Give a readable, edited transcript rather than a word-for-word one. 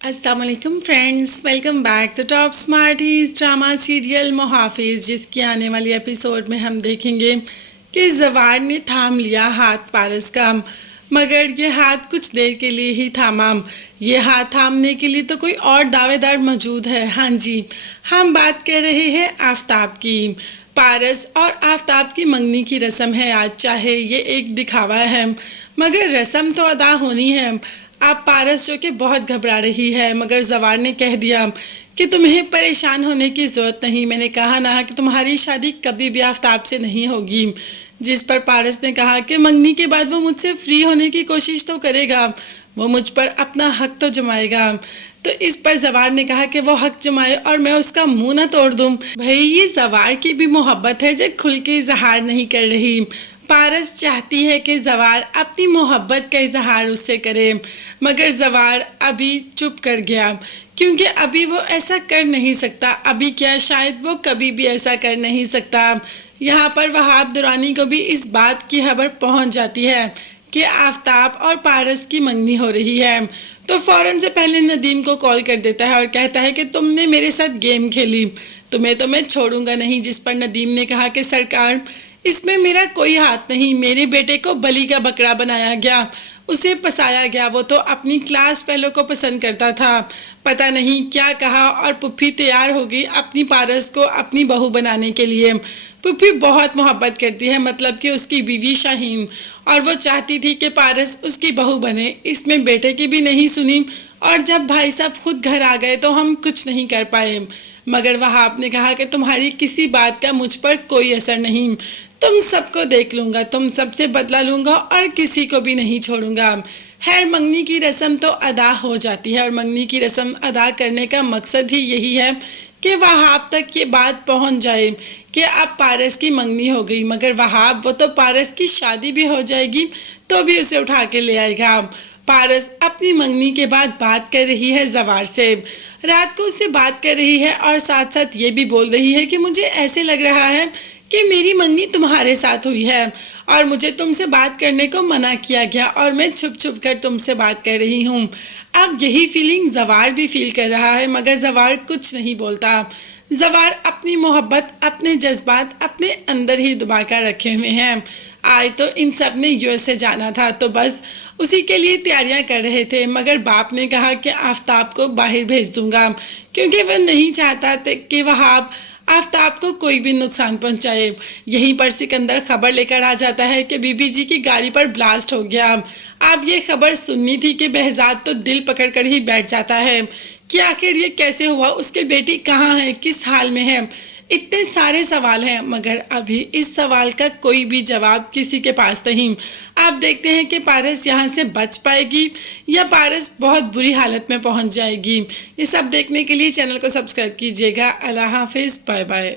السلام علیکم friends, welcome back to top smarties drama serial محافظ، جس کی آنے والی ایپیسوڈ میں ہم دیکھیں گے کہ زوار نے تھام لیا ہاتھ پارس کا، مگر یہ ہاتھ کچھ دیر کے لیے ہی تھاما۔ یہ ہاتھ تھامنے کے لیے تو کوئی اور دعوے دار موجود ہے۔ ہاں جی، ہم بات کر رہے ہیں آفتاب کی۔ پارس اور آفتاب کی منگنی کی رسم ہے آج، چاہے یہ ایک دکھاوا ہے مگر رسم تو ادا ہونی ہے۔ اب پارس جو کہ بہت گھبرا رہی ہے، مگر زوار نے کہہ دیا کہ تمہیں پریشان ہونے کی ضرورت نہیں، میں نے کہا نہ کہ تمہاری شادی کبھی بھی آفتاب سے نہیں ہوگی۔ جس پر پارس نے کہا کہ منگنی کے بعد وہ مجھ سے فری ہونے کی کوشش تو کرے گا، وہ مجھ پر اپنا حق تو جمائے گا۔ تو اس پر زوار نے کہا کہ وہ حق جمائے اور میں اس کا منہ نہ توڑ دوں۔ بھئی یہ زوار کی بھی محبت ہے جو کھل کے اظہار نہیں کر رہی۔ پارس چاہتی ہے کہ زوار اپنی محبت کا اظہار اس سے کرے، مگر زوار ابھی چپ کر گیا، کیونکہ ابھی وہ ایسا کر نہیں سکتا۔ ابھی کیا، شاید وہ کبھی بھی ایسا کر نہیں سکتا۔ یہاں پر وہاب درانی کو بھی اس بات کی خبر پہنچ جاتی ہے کہ آفتاب اور پارس کی منگنی ہو رہی ہے، تو فوراً سے پہلے ندیم کو کال کر دیتا ہے اور کہتا ہے کہ تم نے میرے ساتھ گیم کھیلی، تمہیں تو میں چھوڑوں گا نہیں۔ جس پر ندیم نے کہا کہ سرکار، اس میں میرا کوئی ہاتھ نہیں، میرے بیٹے کو بلی کا بکرا بنایا گیا، اسے پسایا گیا، وہ تو اپنی کلاس فیلو کو پسند کرتا تھا، پتہ نہیں کیا کہا، اور پپھی تیار ہو گئی اپنی پارس کو اپنی بہو بنانے کے لیے۔ پپھی بہت محبت کرتی ہے، مطلب کہ اس کی بیوی شاہین، اور وہ چاہتی تھی کہ پارس اس کی بہو بنے۔ اس میں بیٹے کی بھی نہیں سنی، اور جب بھائی صاحب خود گھر آ گئے تو ہم کچھ نہیں کر پائے۔ مگر وہاب نے کہا کہ تمہاری کسی بات کا مجھ پر کوئی اثر نہیں، تم سب کو دیکھ لوں گا، تم سب سے بدلہ لوں گا اور کسی کو بھی نہیں چھوڑوں گا۔ خیر، منگنی کی رسم تو ادا ہو جاتی ہے، اور منگنی کی رسم ادا کرنے کا مقصد ہی یہی ہے کہ وہاب تک یہ بات پہنچ جائے کہ اب پارس کی منگنی ہو گئی، مگر وہاب وہ تو پارس کی شادی بھی ہو جائے گی تو بھی اسے اٹھا کے لے آئے گا۔ پارس اپنی منگنی کے بعد بات کر رہی ہے زوار سے، رات کو اس سے بات کر رہی ہے اور ساتھ ساتھ یہ بھی بول رہی ہے کہ مجھے ایسے لگ رہا ہے کہ میری منگنی تمہارے ساتھ ہوئی ہے اور مجھے تم سے بات کرنے کو منع کیا گیا اور میں چھپ چھپ کر تم سے بات کر رہی ہوں۔ اب یہی فیلنگ زوار بھی فیل کر رہا ہے، مگر زوار کچھ نہیں بولتا۔ زوار اپنی محبت، اپنے جذبات اپنے اندر ہی دبا کر رکھے ہوئے ہیں۔ آج تو ان سب نے US سے جانا تھا تو بس اسی کے لیے تیاریاں کر رہے تھے، مگر باپ نے کہا کہ آفتاب کو باہر بھیج دوں گا، کیونکہ وہ نہیں چاہتا کہ وہاب آفتاب کو کوئی بھی نقصان پہنچائے۔ یہیں پر سکندر خبر لے کر آ جاتا ہے کہ بی بی جی کی گاڑی پر بلاسٹ ہو گیا۔ اب یہ خبر سننی تھی کہ بہزاد تو دل پکڑ کر ہی بیٹھ جاتا ہے کہ آخر یہ کیسے ہوا، اس کے بیٹی کہاں ہے، کس حال میں ہے۔ اتنے سارے سوال ہیں، مگر ابھی اس سوال کا کوئی بھی جواب کسی کے پاس نہیں۔ آپ دیکھتے ہیں کہ پارس یہاں سے بچ پائے گی یا پارس بہت بری حالت میں پہنچ جائے گی۔ یہ سب دیکھنے کے لیے چینل کو سبسکرائب کیجیے گا۔ اللہ حافظ، بائے بائے۔